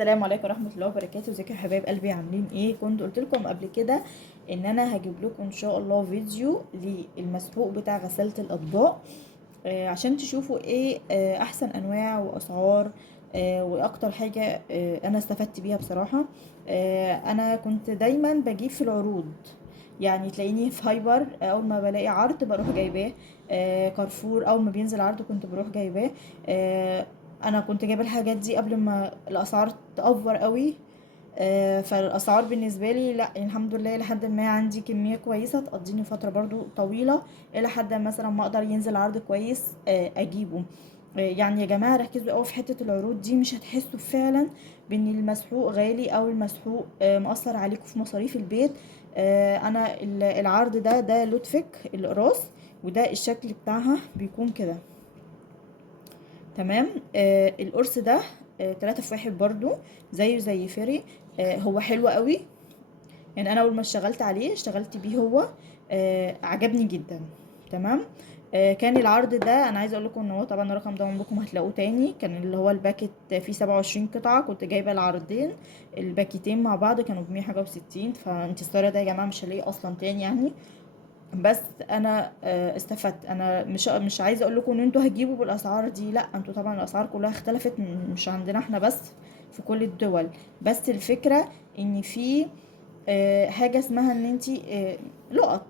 السلام عليكم ورحمه الله وبركاته. ازيكم يا حبايب قلبي، عاملين ايه؟ كنت قلت لكم قبل كده ان انا هجيب لكم ان شاء الله فيديو للمسحوق بتاع غسالة الاطباق، عشان تشوفوا ايه احسن انواع واسعار، واكتر حاجة انا استفدت بيها بصراحة. انا كنت دايما بجيب في العروض، يعني تلاقيني في هايبر اول ما بلاقي عرض بروح جايباه، كارفور اول ما بينزل عرض كنت بروح جايباه. انا كنت جايبه الحاجات دي قبل ما الاسعار تأفور قوي. فالاسعار بالنسبه لي لا، يعني الحمد لله لحد ما عندي كميه كويسه تقضيني فتره برضو طويله، الى حد مثلا ما اقدر ينزل عرض كويس اجيبه. يعني يا جماعه ركزوا قوي في حته العروض دي، مش هتحسوا فعلا بان المسحوق غالي او المسحوق مؤثر عليكم في مصاريف البيت. انا العرض ده لوتفك الاقراص، وده الشكل بتاعها بيكون كده. تمام. القرص ده 3 في 1 برضو، زيه زي فيري. هو حلو قوي، يعني انا اول ما اشتغلت عليه اشتغلت بيه هو، عجبني جدا. تمام. كان العرض ده انا عايزه اقول لكم ان هو طبعا الرقم ده عمركم هتلاقوه تاني، كان اللي هو الباكت فيه 27 قطعه، كنت جايبه العرضين الباكيتين مع بعض كانوا ب100 حاجه و60، فانت السعر ده يا جماعه مش هلاقيه اصلا تاني يعني. بس انا استفدت. انا مش عايزه اقول لكم ان انتوا هتجيبوا بالاسعار دي، لا انتوا طبعا الاسعار كلها اختلفت، مش عندنا احنا بس، في كل الدول. بس الفكره ان في حاجه اسمها ان انتي لقط،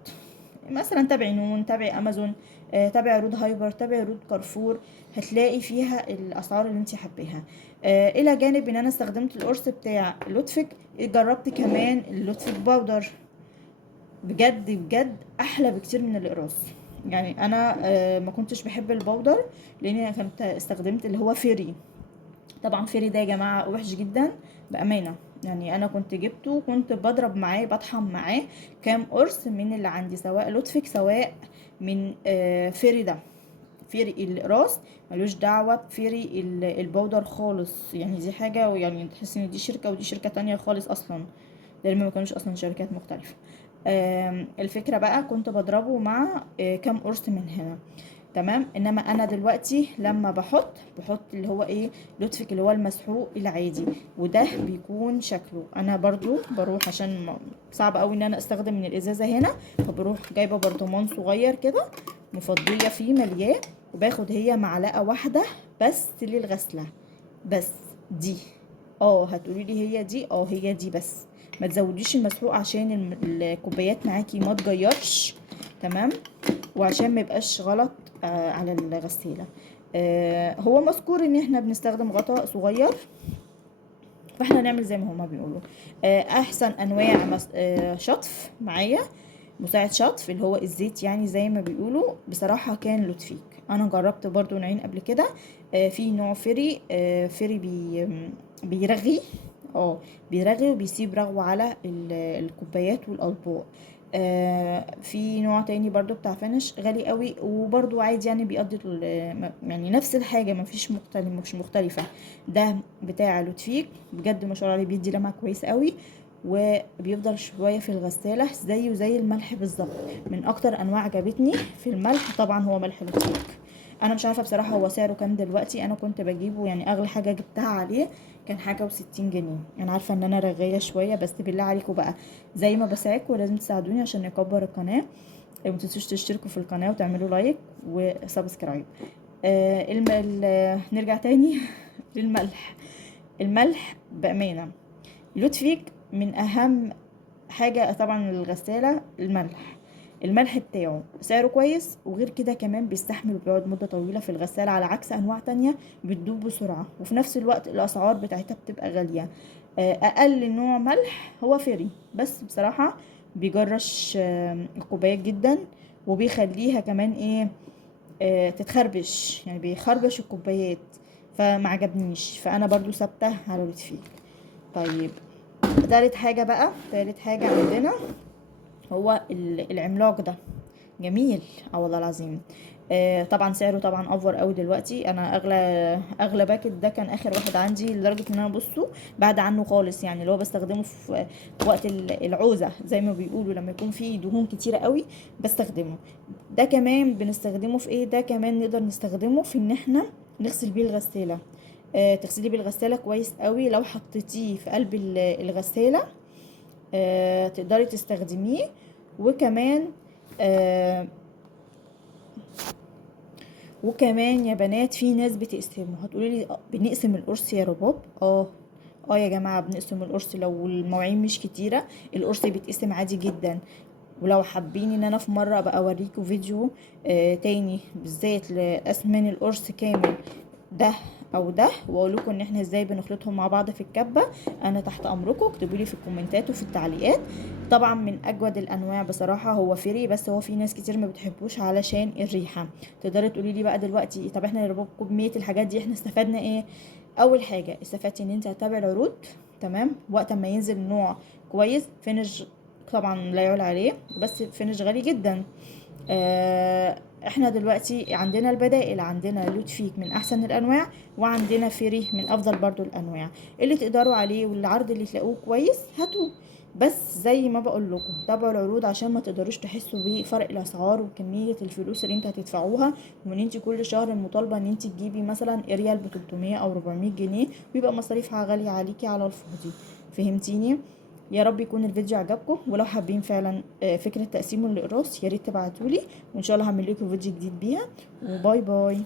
مثلا تابعي نون، تابعي امازون، تابعي عروض هايبر، تابعي عروض كارفور، هتلاقي فيها الاسعار اللي انتي حباها. الى جانب ان انا استخدمت القرص بتاع لوتفك، جربت كمان اللوتفك باودر، بجد بجد احلى بكتير من الاقراص. يعني انا ما كنتش بحب البودر، لان انا كنت استخدمت اللي هو فيري. طبعا فيري ده يا جماعه وحش جدا بامانه، يعني انا كنت جبته وكنت بضرب معاه بطحن معاه كام قرص من اللي عندي، سواء لوتفك سواء من فيري ده. فيري الاقراص ملوش دعوه بفيري البودر خالص، يعني دي حاجه، يعني تحس ان دي شركه ودي شركه تانية خالص اصلا، لان ما كانوش اصلا شركات مختلفه. الفكره بقى كنت بضربه مع كام قرص من هنا. تمام. انما انا دلوقتي لما بحط اللي هو ايه، لطفك اللي هو المسحوق العادي، وده بيكون شكله. انا برضو بروح عشان صعب قوي ان انا استخدم من الازازه هنا، فبروح جايبه برطمان صغير كده مفضيه فيه ملياه، وباخد هي معلقه واحده بس للغسله. بس دي هتقولي لي هي دي، هي دي بس، ما تزوديش المسحوق عشان الكوبايات معاكي ما تجيرش. تمام. وعشان ما يبقاش غلط على الغسالة. هو مذكور ان احنا بنستخدم غطاء صغير، فاحنا نعمل زي ما هما بيقولوا. احسن انواع شطف معايا، مساعد شطف اللي هو الزيت، يعني زي ما بيقولوا بصراحة كان لطفيك. انا جربت برضو نوعين قبل كده. في نوع فيري، فيري بيرغي، بيرغي وبيسيب رغوة على الكوبايات والاطباق. في نوع تاني برضو بتاع فينش غالي قوي وبرضو عادي، يعني بيقضي يعني نفس الحاجة، مش مختلفة. ده بتاع لوتفيك بجد ما شاء الله عليه، بيدي لمعة كويس قوي، وبيفضل شوية في الغسالة زيه زي الملح بالظبط. من اكتر انواع عجبتني في الملح طبعا هو ملح لوتفيك. انا مش عارفة بصراحة هو سعره كام دلوقتي، انا كنت بجيبه يعني اغلى حاجة جبتها عليه كان حاجة و60 جنيه. انا عارفة ان انا رغاية شوية، بس بالله عليكم بقى زي ما بساعدكم لازم تساعدوني عشان نكبر القناة. ما تنسوش تشتركوا في القناة وتعملوا لايك وسبسكرايب. نرجع تاني للملح. الملح بأمانة لوتفيك من أهم حاجة طبعا الغسالة. الملح بتاعه سعره كويس، وغير كده كمان بيستحمل وبيقعد مدة طويلة في الغسالة، على عكس أنواع تانية بتدوب بسرعة، وفي نفس الوقت الأسعار بتاعتها بتبقى غالية. أقل نوع ملح هو فيري، بس بصراحة بيجرش الكوبايات جدا، وبيخليها كمان ايه، تتخربش، يعني بيخربش الكوبايات، فما عجبنيش، فانا برضو ثابته على لوتفيك. طيب، تالت حاجه عندنا هو العملاق ده، جميل. والله العظيم. طبعا سعره طبعا اوفر قوي دلوقتي. انا اغلى باكت ده كان اخر واحد عندي، لدرجه ان انا بصوا بعد عنه خالص، يعني اللي هو بستخدمه في وقت العوزه زي ما بيقولوا، لما يكون فيه دهون كتيره قوي بستخدمه. ده كمان بنستخدمه في ايه، ده كمان نقدر نستخدمه في ان احنا نغسل بيه الغساله. تغسليه بالغسالة كويس قوي. لو حطيتيه في قلب الغسالة تقدري تستخدميه. وكمان آه وكمان يا بنات، في ناس بتقسمه. هتقولي لي بنقسم القرص يا رباب؟ اه يا جماعه، بنقسم القرص لو المواعين مش كتيره. القرص بيتقسم عادي جدا. ولو حابين ان انا في مره ابقى اوريكم فيديو تاني بالذات لاسمان القرص كامل، ده او ده، واقول لكم ان احنا ازاي بنخلطهم مع بعض في الكبه، انا تحت امركم. اكتبوا لي في الكومنتات وفي التعليقات. طبعا من اجود الانواع بصراحه هو فيري، بس هو في ناس كتير ما بتحبوش علشان الريحه. تقدري تقولي لي بقى دلوقتي، طب احنا يا رب كميه الحاجات دي احنا استفدنا ايه؟ اول حاجه استفدتي ان انت هتتابع العروض، تمام، وقت ما ينزل نوع كويس فينش، طبعا لا يعلى عليه، بس فينش غالي جدا. احنا دلوقتي عندنا البدائل، عندنا لوتفيك من احسن الانواع، وعندنا فيري من افضل برضو الانواع. اللي تقدروا عليه والعرض اللي تلاقوه كويس هاتوه. بس زي ما بقول لكم تابعوا العروض عشان ما تقدروش تحسوا بفرق الاسعار وكميه الفلوس اللي انت هتدفعوها، وان انت كل شهر مطالبه ان انت تجيبي مثلا اريال ب 300 او 400 جنيه، ويبقى مصاريفها غاليه عليكي على الفاضي. فهمتيني؟ يا رب يكون الفيديو عجبكم. ولو حابين فعلا فكرة تقسيم الأقراص يا ريت تبعتولي، وإن شاء الله هعمل لكم فيديو جديد بيها. وباي باي.